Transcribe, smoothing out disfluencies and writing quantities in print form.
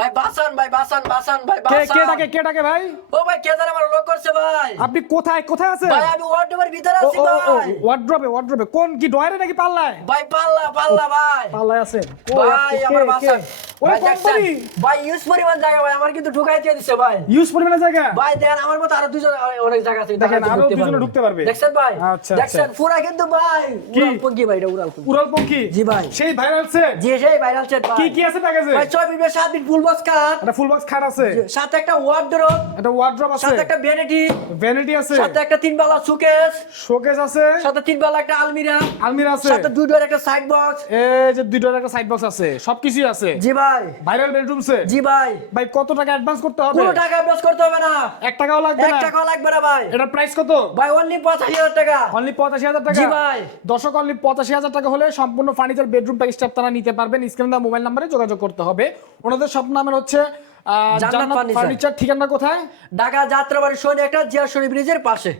ভাই বাসান ভাই বাসান বাসান ভাই কে বাসান। কে ডাকে ভাই? ও ভাই কে জানে আমার লোক করছে ভাই। আপনি কোথায় আছেন? ভাই আমি ওয়ার্ডরোবের ভিতরে আছি ভাই। ওয়ার্ড্রবে কোন কি ডয়ারে নাকি পাল্লায়? ভাই পাল্লা পাল্লা ভাই। পাল্লায় আছেন ভাই আমার বাসান। ওরে ভাই দেখছেন? কোম্পানি ভাই ইউজ পরিমাণ জায়গা ভাই আমার কিন্তু ঢুকাই দিয়ে দিছে ভাই। ইউজ পরিমাণে জায়গা। ভাই দেখেন আমার মতো আরো দুজন অনেক জায়গা আছে দেখেন আরো দুজনে ঢুকতে পারবে। দেখছেন ভাই? আচ্ছা, দেখছেন আচ্ছা। পুরা কিন্তু ভাই কি? উড়াল পঙ্কি ভাই এটা উড়াল পঙ্কি। উড়াল পঙ্খী। জি ভাই। সেই ভাইরাল সেট। জি সেই ভাইরাল সেট ভাই। কি কি আছে প্যাকেজে? ভাই 6 bit 7 bit full box cut. একটা ফুল বক্স খাট আছে, সাথে একটা ওয়ার্ডরোব, একটা ওয়ার্ড্রব আছে, সাথে একটা ভ্যানিটি, ভ্যানিটি আছে, সাথে একটা 3 বালা শোকেস, শোকেস আছে, সাথে 3 বালা একটা আলমিরা, আলমিরা আছে, সাথে 2 ডোর একটা সাইড বক্স। এই যে দুইটার একটা সাইড বক্স আছে, সবকিছুই আছে। জি ভাই। Viral bedroom set. জি ভাই। ভাই কত টাকা অ্যাডভান্স করতে হবে? কোনো টাকা ইনভেস্ট করতে হবে না। 1 টাকাও লাগবে 1 না? টাকাও লাগবে না ভাই। এটার প্রাইস কত? ভাই অনলি 85,000 টাকা। অনলি 85,000 টাকা। জি ভাই। দর্শক অনলি 85,000 টাকা হলে সম্পূর্ণ ফার্নিচার বেডরুম প্যাকেজটা আপনারা নিতে পারবেন। স্ক্রিনে দেওয়া মোবাইল নম্বরে যোগাযোগ করতে হবে। ওনাদের সব নামের হচ্ছে জান্নাত জান্নাত ফার্নিচার। ফার্নিচার। ঠিকানা কোথায়? ঢাকা যাত্রাবাড়ি শনি একটা জিয়া শনি ব্রিজের পাশে।